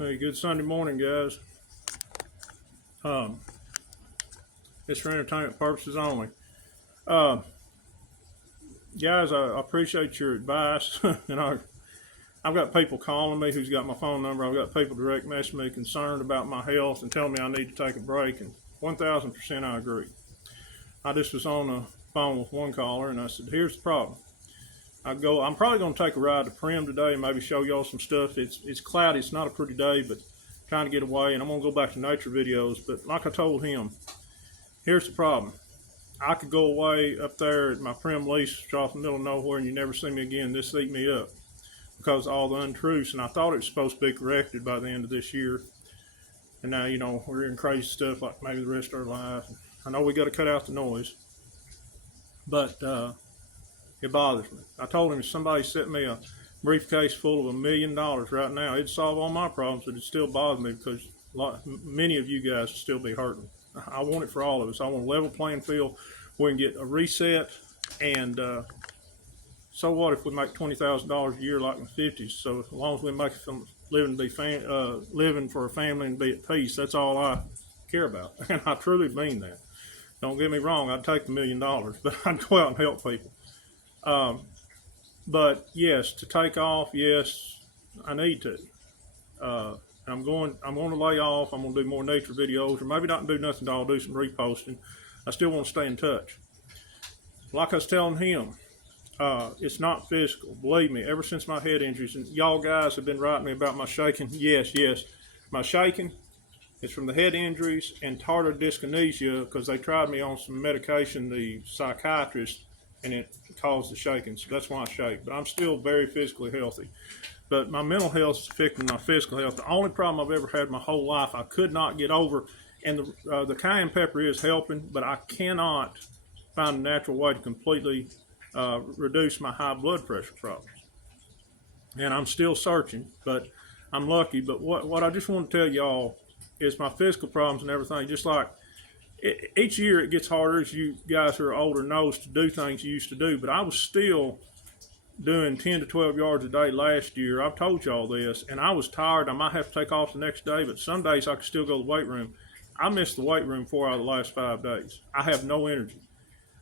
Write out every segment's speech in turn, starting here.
Hey, good Sunday morning, guys. Um, it's for entertainment purposes only. Uh, Guys, I appreciate your advice. I've got people calling me who's got my phone number. I've got people direct messaging me concerned about my health and telling me I need to take a break. And 1,000% I agree. I just was on the phone with one caller and I said, "Here's the problem. I'm probably going to take a ride to Primm today and maybe show y'all some stuff. It's cloudy. It's not a pretty day, but trying to get away. And I'm going to go back to nature videos. But like I told him, here's the problem. I could go away up there at my Primm lease off in the middle of nowhere and you never see me again. This eat me up because of all the untruths. And I thought it was supposed to be corrected by the end of this year. And now, we're in crazy stuff like maybe the rest of our life. I know we got to cut out the noise, but it bothers me. I told him if somebody sent me a briefcase full of $1 million right now, it'd solve all my problems, but it still bothers me because many of you guys would still be hurting. I want it for all of us. I want a level playing field. We can get a reset, and so what if we make $20,000 a year like in the 50s? So as long as we make some living for a family and be at peace, that's all I care about. And I truly mean that. Don't get me wrong, I'd take the $1 million, but I'd go out and help people. But yes, to take off, yes, I need to. I'm going to lay off. I'm going to do more nature videos, or maybe not do nothing at all, do some reposting. I still want to stay in touch. Like I was telling him, it's not physical. Believe me, ever since my head injuries, and y'all guys have been writing me about my shaking. Yes, my shaking is from the head injuries and tardive dyskinesia because they tried me on some medication, the psychiatrist, and it caused the shaking. So that's why I shake. But I'm still very physically healthy. But my mental health is affecting my physical health. The only problem I've ever had my whole life I could not get over, and the cayenne pepper is helping, but I cannot find a natural way to completely reduce my high blood pressure problems. And I'm still searching, but I'm lucky. But what I just want to tell y'all is my physical problems and everything, just like each year it gets harder as you guys who are older knows to do things you used to do, but I was still doing 10 to 12 yards a day last year. I've told y'all this, and I was tired. I might have to take off the next day, but some days I could still go to the weight room. I missed the weight room 4 out of the last 5 days. I have no energy.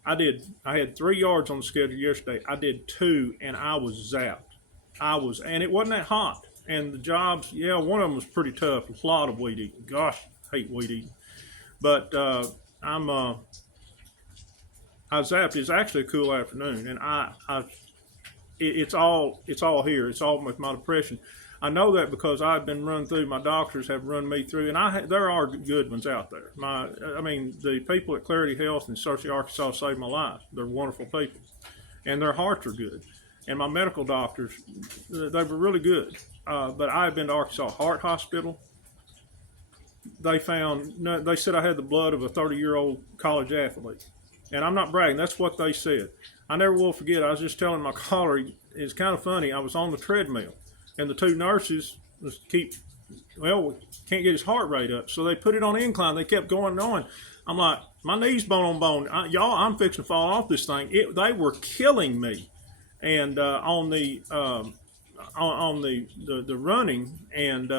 I had 3 yards on the schedule yesterday. I did 2, and I was zapped. And it wasn't that hot. And the jobs, yeah, one of them was pretty tough. A lot of weed eating. Gosh, I hate weed eating. But I zapped. It's actually a cool afternoon, and it's all here. It's all with my depression. I know that because I've been run through. My doctors have run me through, and there are good ones out there. The people at Clarity Health in Searcy, Arkansas saved my life. They're wonderful people, and their hearts are good. And my medical doctors, they were really good. But I've been to Arkansas Heart Hospital. They said I had the blood of a 30-year-old college athlete. And I'm not bragging, that's what they said. I never will forget, I was just telling my caller, it's kind of funny, I was on the treadmill, and the 2 nurses we can't get his heart rate up, so they put it on incline, they kept going on. I'm like, my knee's bone on bone. I'm fixing to fall off this thing. They were killing me. And on the running, and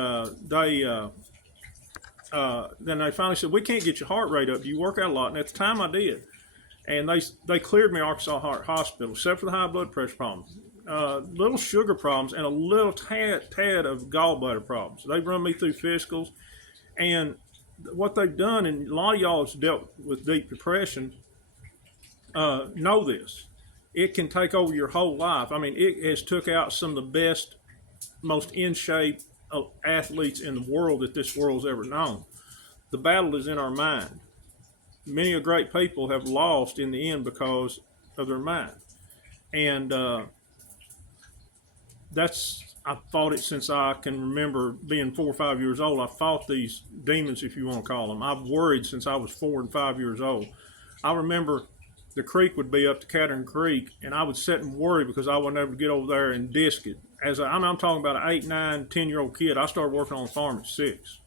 then they finally said, we can't get your heart rate up. Do you work out a lot? And at the time I did. And they cleared me Arkansas Heart Hospital, except for the high blood pressure problems, little sugar problems, and a little tad of gallbladder problems. They've run me through physicals, and what they've done, and a lot of y'all have dealt with deep depression, know this. It can take over your whole life. I mean, it has took out some of the best, most in shape athletes in the world that this world's ever known. The battle is in our mind. Many great people have lost in the end because of their mind. And I've fought it since I can remember being 4 or 5 years old. I fought these demons, if you want to call them. I've worried since I was 4 and 5 years old. I remember the creek would be up to Catherine Creek, and I would sit and worry because I wasn't able to get over there and disc it. I'm talking about an 8, 9, 10-year-old kid. I started working on the farm at 6.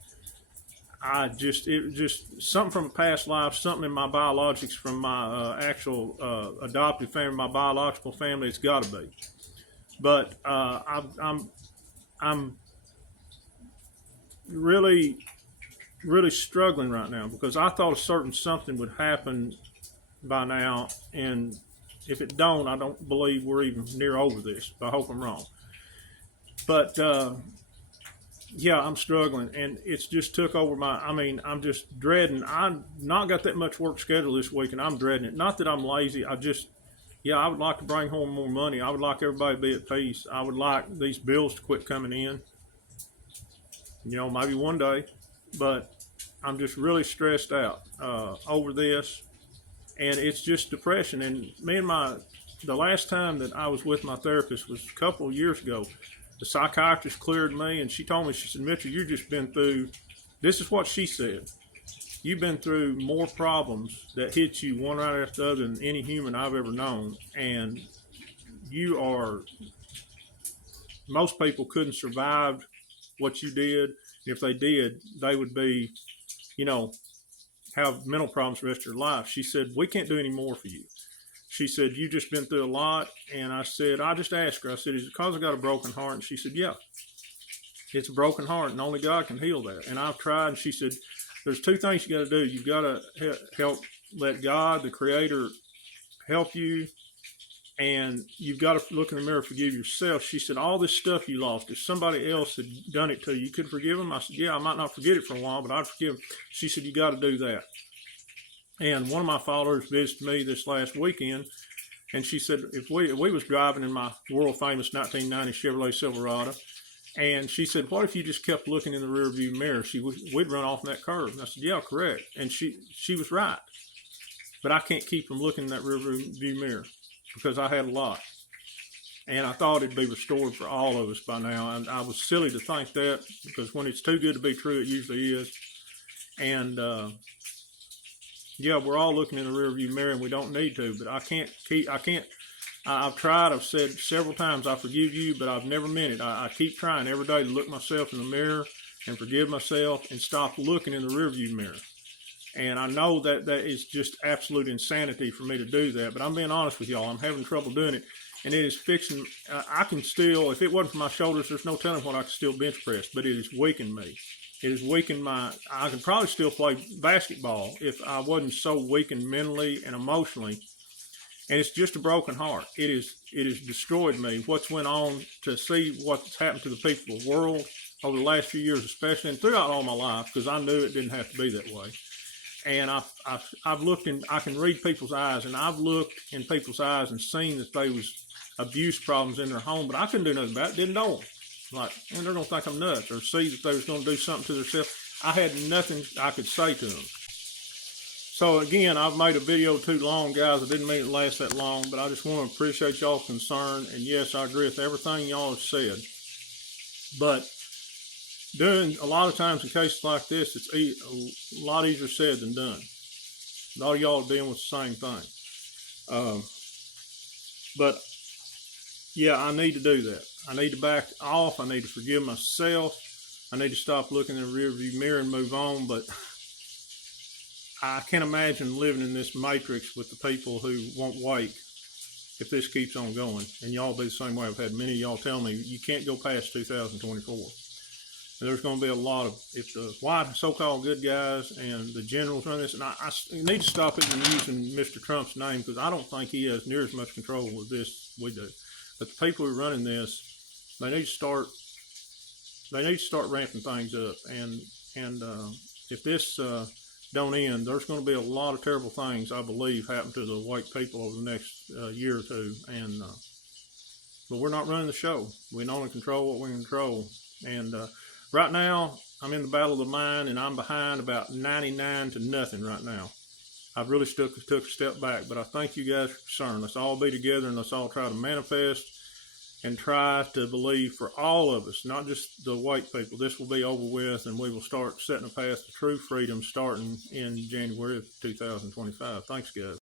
It was just something from a past life, something in my biologics from my actual adoptive family, my biological family. It's got to be. But I'm really, really struggling right now because I thought a certain something would happen by now, and if it don't, I don't believe we're even near over this. I hope I'm wrong. But yeah, I'm struggling, and it's just took over my. I mean, I'm just dreading. I've not got that much work scheduled this week, and I'm dreading it. Not that I'm lazy. Yeah, I would like to bring home more money. I would like everybody to be at peace. I would like these bills to quit coming in. Maybe one day, but I'm just really stressed out over this, and it's just depression. And the last time that I was with my therapist was a couple of years ago. The psychiatrist cleared me, and she told me, she said, Mitchell, you've just been through, this is what she said, you've been through more problems that hit you one right after the other than any human I've ever known. And most people couldn't survive what you did. If they did, they would be, have mental problems the rest of their life. She said, we can't do any more for you. She said, you've just been through a lot. And I said, I just asked her, I said, is it because I got a broken heart? And she said, yeah, it's a broken heart, and only God can heal that. And I've tried. And she said, there's two things you got to do. You've got to help let God, the Creator, help you. And you've got to look in the mirror, forgive yourself. She said, all this stuff you lost, if somebody else had done it to you, you could forgive them. I said, yeah, I might not forget it for a while, but I'd forgive them. She said, you got to do that. And one of my followers visited me this last weekend, and she said, if we was driving in my world famous 1990 Chevrolet Silverado, and she said, what if you just kept looking in the rear view mirror? We'd run off in that curve. And I said, yeah, correct. And she was right. But I can't keep from looking in that rear view mirror because I had a lot. And I thought it'd be restored for all of us by now. And I was silly to think that, because when it's too good to be true, it usually is. And yeah, we're all looking in the rear view mirror, and we don't need to. But I've tried. I've said several times, I forgive you, but I've never meant it. I keep trying every day to look myself in the mirror and forgive myself and stop looking in the rear view mirror. And I know that is just absolute insanity for me to do that, but I'm being honest with y'all. I'm having trouble doing it, and it is fixing. I can still, if it wasn't for my shoulders, there's no telling what I could still bench press, but it has weakened me. It has weakened I could probably still play basketball if I wasn't so weakened mentally and emotionally. And it's just a broken heart. It has destroyed me. What's went on, to see what's happened to the people of the world over the last few years, especially, and throughout all my life, because I knew it didn't have to be that way. And I've looked in, I can read people's eyes, and I've looked in people's eyes and seen that there was abuse problems in their home, but I couldn't do nothing about it, didn't know them. Like, man, they're going to think I'm nuts, or see that they was going to do something to themselves. I had nothing I could say to them. So again, I've made a video too long, guys. I didn't mean it to last that long, but I just want to appreciate y'all's concern. And yes, I agree with everything y'all have said. But doing a lot of times in cases like this, it's a lot easier said than done. A lot of y'all are dealing with the same thing. But yeah, I need to do that. I need to back off. I need to forgive myself. I need to stop looking in the rearview mirror and move on. But I can't imagine living in this matrix with the people who won't wake if this keeps on going. And y'all be the same way. I've had many of y'all tell me you can't go past 2024. And there's going to be a lot of, if the white so-called good guys and the generals run this, and I need to stop even using Mr. Trump's name, because I don't think he has near as much control with this we do. But the people who are running this, they need to start ramping things up. And if this don't end, there's going to be a lot of terrible things, I believe, happen to the white people over the next year or two. And but we're not running the show. We can only control what we control. And right now, I'm in the battle of the mind, and I'm behind about 99 to nothing right now. I've really took a step back, but I thank you guys for concern. Let's all be together, and let's all try to manifest and try to believe for all of us, not just the white people. This will be over with, and we will start setting a path to true freedom starting in January of 2025. Thanks, guys.